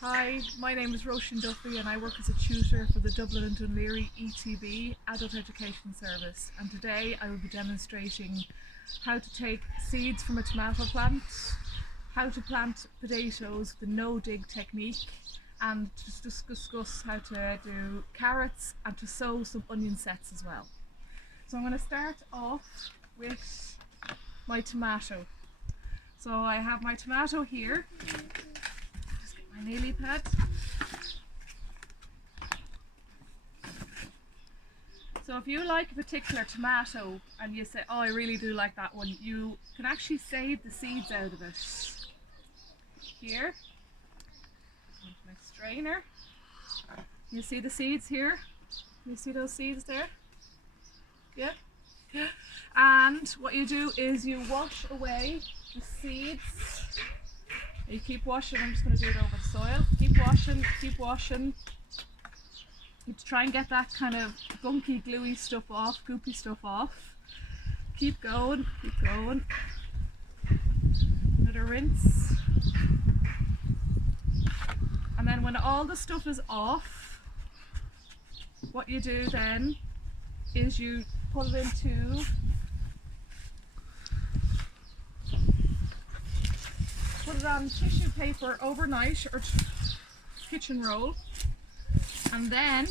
Hi, my name is Roisin Duffy and I work as a tutor for the Dublin and Dunleary ETB Adult Education Service, and today I will be demonstrating how to take seeds from a tomato plant, how to plant potatoes with the no-dig technique, and to discuss how to do carrots and to sow some onion sets as well. So I'm going to start off with my tomato. So I have my tomato here. Just get my naily pad. So if you like a particular tomato and you say, oh, I really do like that one, you can actually save the seeds out of it. Here, my strainer. You see the seeds here? You see those seeds there? Yeah? And what you do is you wash away the seeds. You keep washing. I'm just going to do it over the soil. Keep washing, keep washing. You try and get that kind of gunky, gluey stuff off, goopy stuff off. Keep going, keep going. Another rinse. And then when all the stuff is off, what you do then is you put it into it on tissue paper overnight or kitchen roll, and then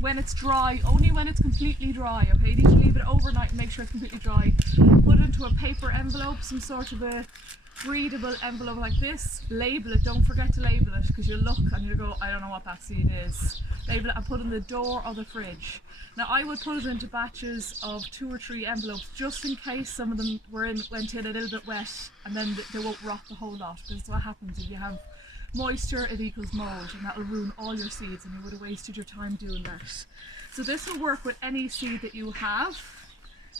when it's dry, only when it's completely dry, okay, you need to leave it overnight and make sure it's completely dry. Put it into a paper envelope, some sort of a breathable envelope like this, label it, don't forget to label it, because you'll look and you'll go, I don't know what that seed is. Label it and put it in the door of the fridge. Now I would put it into batches of 2 or 3 envelopes just in case some of them went in a little bit wet, and then they won't rot the whole lot, because what happens if you have moisture, it equals mold, and that will ruin all your seeds and you would have wasted your time doing that. So this will work with any seed that you have.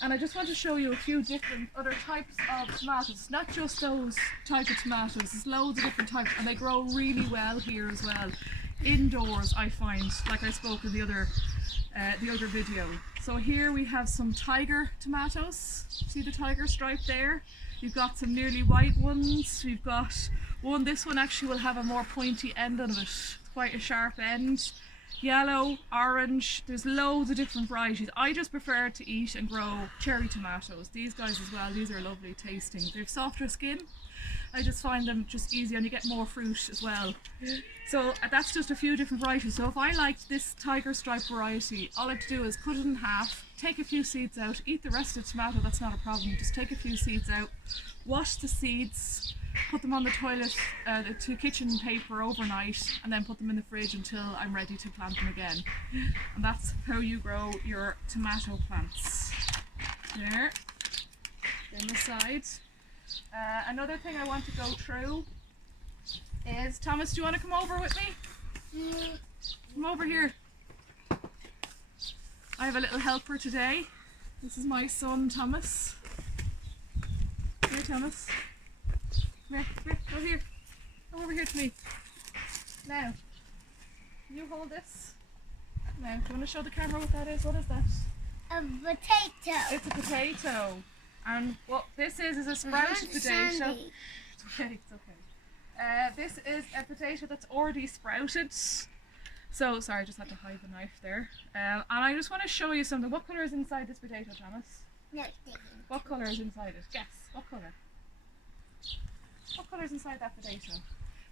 And I just want to show you a few different other types of tomatoes, not just those type of tomatoes. There's loads of different types and they grow really well here as well. Indoors, I find, like I spoke in the other video. So here we have some tiger tomatoes. See the tiger stripe there? You've got some nearly white ones. We've got one, this one actually will have a more pointy end on it. It's quite a sharp end. Yellow, orange, there's loads of different varieties. I just prefer to eat and grow cherry tomatoes. These guys as well, these are lovely tasting. They have softer skin. I just find them just easy and you get more fruit as well. So that's just a few different varieties. So if I liked this tiger stripe variety, all I have to do is cut it in half, take a few seeds out, eat the rest of the tomato, that's not a problem. Just take a few seeds out, wash the seeds, put them on the toilet to kitchen paper overnight, and then put them in the fridge until I'm ready to plant them again. And that's how you grow your tomato plants. There, then the side. Another thing I want to go through is, Thomas, do you want to come over with me? Come over here. I have a little helper today. This is my son Thomas. Here, Thomas. Come here, over here. Come over here to me. Now, you hold this. Now, do you want to show the camera what that is? What is that? A potato. It's a potato. And what this is a sprouted potato. Sandy. It's okay, it's okay. This is a potato that's already sprouted. So, sorry, I just had to hide the knife there. And I just want to show you something. What colour is inside this potato, Thomas? Nothing. What colour is inside it? Guess. What colour? What colour is inside that potato?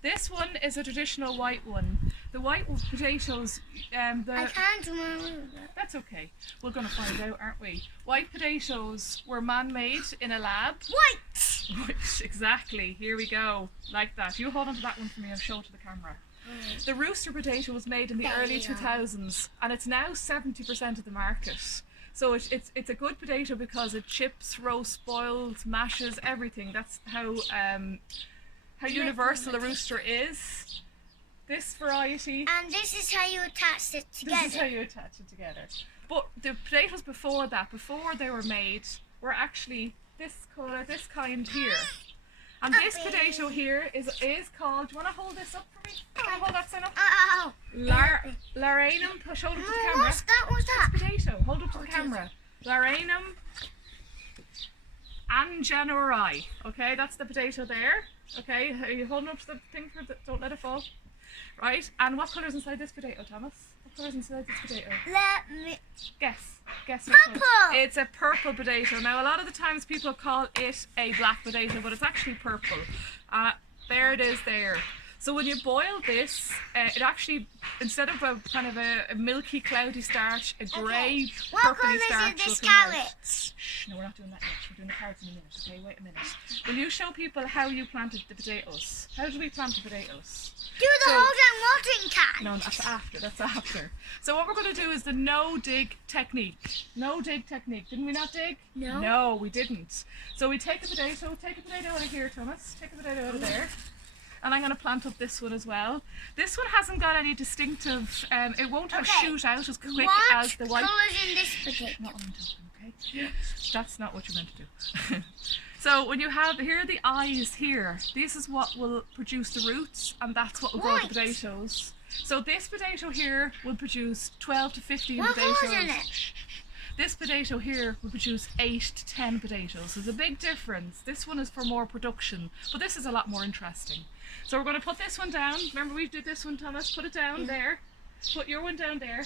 This one is a traditional white one. The white potatoes, I can't remember. that's okay. We're going to find out, aren't we? White potatoes were man-made in a lab. White! Right, exactly. Here we go. Like that. You hold on to that one for me. I'll show it to the camera. The rooster potato was made in the early 2000s, and it's now 70% of the market. So it's a good potato because it chips, roasts, boils, mashes, everything. That's how universal a rooster is. This variety. And this is how you attach it together. This is how you attach it together. But the potatoes before that, before they were made, were actually this colour, this kind here. And this potato here is called, do you want to hold this up for me? Can I hold that sign up? Oh! Laranum, push, hold up to the camera. What's that? This potato, hold up to the camera. Laranum anjanori. Okay, that's the potato there. Okay, are you holding up to the thing? Don't let it fall. right? And what colour's inside this potato, Thomas? What colour's inside this potato? Let me. Guess. Guess. Purple. It's a purple potato. Now, a lot of the times people call it a black potato, but it's actually purple. There it is there. So when you boil this, it actually, instead of a kind of a milky, cloudy starch, a grey, What purpley colour starch is this will come out. carrot? Shh, no, we're not doing that yet. We're doing the carrots in a minute, okay? Wait a minute. Will you show people how you planted the potatoes? How do we plant the potatoes? Do the whole damn watering can. No, that's after. So what we're going to do is the no-dig technique. No-dig technique. Didn't we not dig? No. No, we didn't. So we take a potato out of here, Thomas. Take a potato out of there. And I'm going to plant up this one as well. This one hasn't got any distinctive, it won't have shoot out as quick as the white. What colour's in this potato? Not what I'm talking, okay? That's not what you're meant to do. So when you have, here are the eyes here. This is what will produce the roots, and that's what will grow the potatoes. So this potato here will produce 12 to 15 potatoes. What colour's in it? This potato here will produce 8 to 10 potatoes. There's a big difference. This one is for more production, but this is a lot more interesting. So we're going to put this one down. Remember we did this one, Thomas? Put it down there. Put your one down there.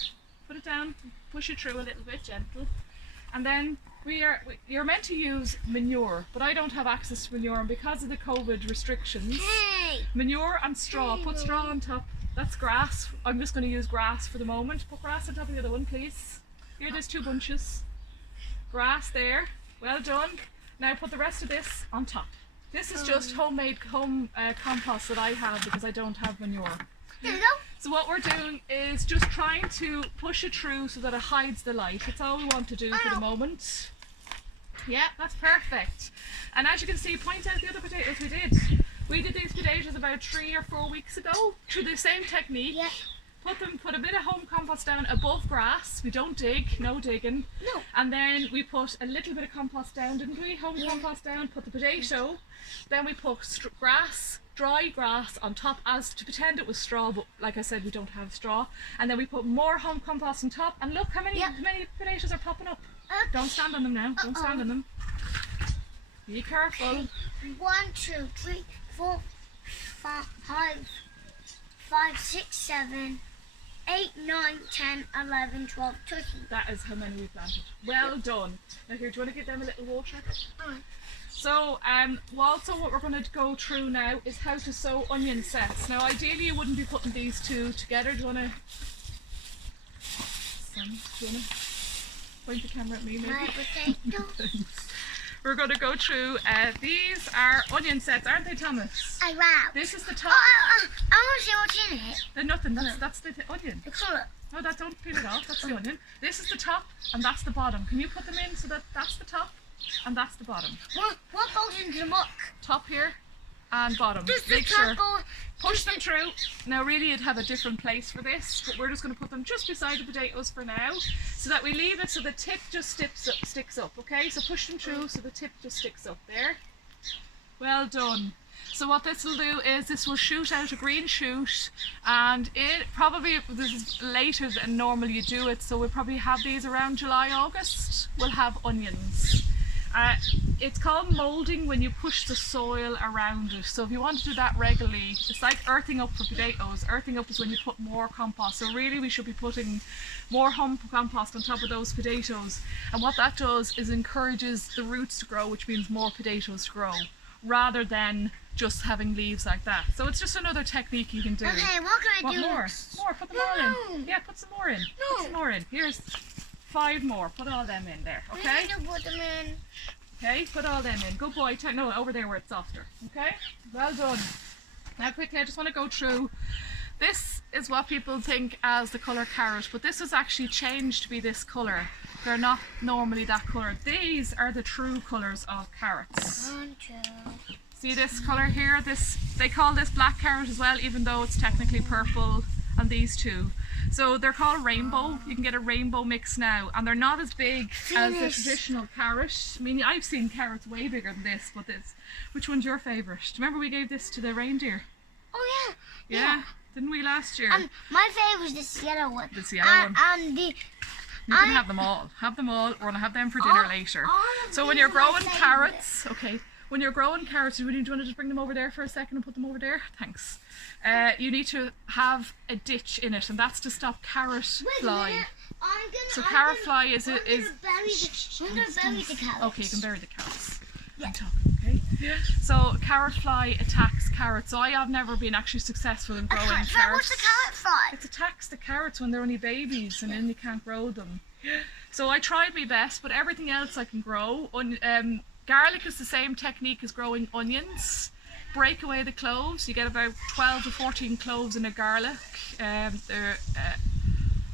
Put it down. Push it through a little bit, gentle. And then you're meant to use manure, but I don't have access to manure, and because of the COVID restrictions, manure and straw. Put straw on top. That's grass. I'm just going to use grass for the moment. Put grass on top of the other one, please. Here, there's 2 bunches. Grass there. Well done. Now put the rest of this on top. This is just homemade compost that I have because I don't have manure. There you go. So what we're doing is just trying to push it through so that it hides the light. That's all we want to do for the moment. Yeah, that's perfect. And as you can see, point out the other potatoes we did. We did these potatoes about 3 or 4 weeks ago through the same technique. Yeah. Put a bit of home compost down above grass. We don't dig, no digging. No. And then we put a little bit of compost down, didn't we? Home compost down, put the potato. Then we put grass, dry grass on top as to pretend it was straw, but like I said, we don't have straw. And then we put more home compost on top. And look how many potatoes are popping up. Don't stand on them now. Don't stand on them. Be careful. 1, 2, 3, 4, 5, 6, 7, 8, 9, 10, 11, 12, 13. That is how many we planted. Well done. Now here, do you want to give them a little water? Alright. So, also what we're going to go through now is how to sew onion sets. Now, ideally you wouldn't be putting these 2 together. Do you want to... Sam, do you want to point the camera at me maybe? My potato. We're going to go through, these are onion sets, aren't they, Thomas? I wow. This is the top. I want to see what's in it. There's nothing, that's the onion. The colour. No, don't peel it off, that's the onion. This is the top and that's the bottom. Can you put them in so that that's the top and that's the bottom? What goes into the muck? Top here and bottom. Does the Make top sure. go? Push them through. Now really you'd have a different place for this, but we're just going to put them just beside the potatoes for now, so that we leave it so the tip just sticks up, okay? So push them through so the tip just sticks up there. Well done. So what this will do is this will shoot out a green shoot, and this is later than normally you do it, so we'll probably have these around July, August. We'll have onions. It's called moulding when you push the soil around it. So if you want to do that regularly, it's like earthing up for potatoes. Earthing up is when you put more compost. So really we should be putting more home compost on top of those potatoes. And what that does is encourages the roots to grow, which means more potatoes to grow, rather than just having leaves like that. So it's just another technique you can do. Okay, what can I do? More? More, put them all in. Yeah, put some more in. Put some more in. Here's 5 more. Put all them in there, okay? I need to put them in. Okay, put all them in. Good boy. No, over there where it's softer. Okay? Well done. Now quickly, I just want to go through. This is what people think as the colour carrot, but this is actually changed to be this colour. They're not normally that colour. These are the true colours of carrots. 1, 2. See this colour here? They call this black carrot as well, even though it's technically purple, and these 2. So they're called rainbow. You can get a rainbow mix now, and they're not as big as the traditional carrot. I mean, I've seen carrots way bigger than this, but which one's your favourite? Do you remember we gave this to the reindeer? Oh yeah. Yeah. Didn't we last year? My favourite is this yellow one. This yellow one. And you can have them all. Have them all. We're going to have them for dinner later. So when you're growing carrots, okay, when you're growing carrots, do you want to just bring them over there for a second and put them over there? Thanks. You need to have a ditch in it, and that's to stop carrot fly. So carrot fly is I'm gonna bury the carrots. okay, you can bury the carrots. Yeah. I'm talking, okay? Yeah. So carrot fly attacks carrots. So I have never been actually successful in growing carrots. What's a carrot fly? It attacks the carrots when they're only babies and then you can't grow them. So I tried my best, but everything else I can grow. Garlic is the same technique as growing onions. Break away the cloves. You get about 12 to 14 cloves in a garlic. They're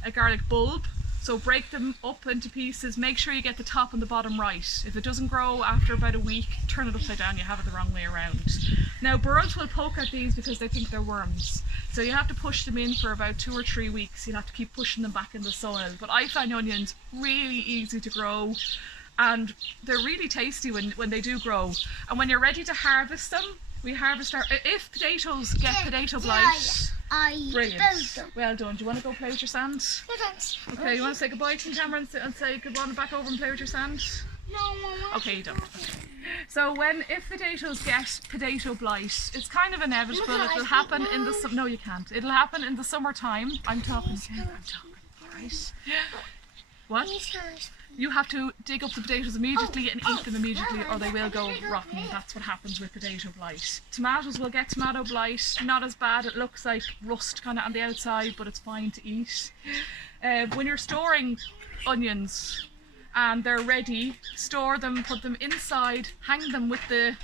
a garlic bulb. So break them up into pieces. Make sure you get the top and the bottom right. If it doesn't grow after about a week, turn it upside down. You have it the wrong way around. Now birds will poke at these because they think they're worms. So you have to push them in for about 2 or 3 weeks. You'll have to keep pushing them back in the soil. But I find onions really easy to grow, and they're really tasty when they do grow. And when you're ready to harvest them, we harvest our... If potatoes get potato blight... Brilliant. Well done. Do you want to go play with your sand? No, thanks. Okay, you want to say goodbye to the camera and say goodbye back over and play with your sand? No, Mama. Okay, you don't. Okay. So if potatoes get potato blight, it's kind of inevitable. It'll happen in the no, you can't. It'll happen in the summertime. I'm talking. Okay, I'm talking. All right. What? You have to dig up the potatoes immediately and eat them immediately, or they will go rotten. That's what happens with potato blight. Tomatoes will get tomato blight. Not as bad. It looks like rust kind of on the outside, but it's fine to eat. When you're storing onions and they're ready, store them, put them inside, hang them with the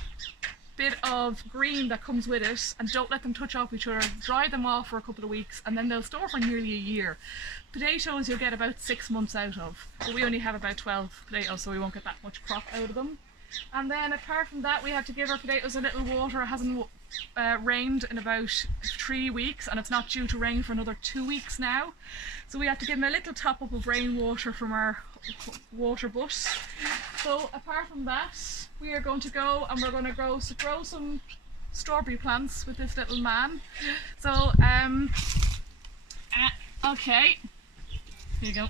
bit of green that comes with it, and don't let them touch off each other. Dry them off for a couple of weeks, and then they'll store for nearly a year. Potatoes you'll get about 6 months out of, but we only have about 12 potatoes, so we won't get that much crop out of them. And then apart from that, we have to give our potatoes a little water. It hasn't rained in about 3 weeks, and it's not due to rain for another 2 weeks now, so we have to give them a little top up of rainwater from our water butt. So apart from that, we are going to go and we're going to grow some strawberry plants with this little man. So okay, here you go.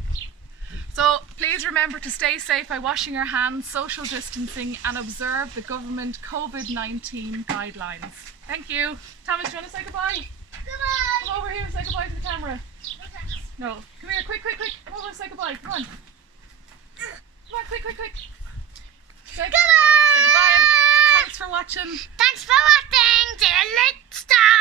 So please remember to stay safe by washing your hands, social distancing, and observe the government COVID-19 guidelines. Thank you. Thomas, do you want to say goodbye? Goodbye. Come over here and say goodbye to the camera. No, thanks. No, come here, quick. Come over and say goodbye. Come on. Come on, quick. Say Goodbye. goodbye. Thanks for watching. Thanks for watching. See you next time.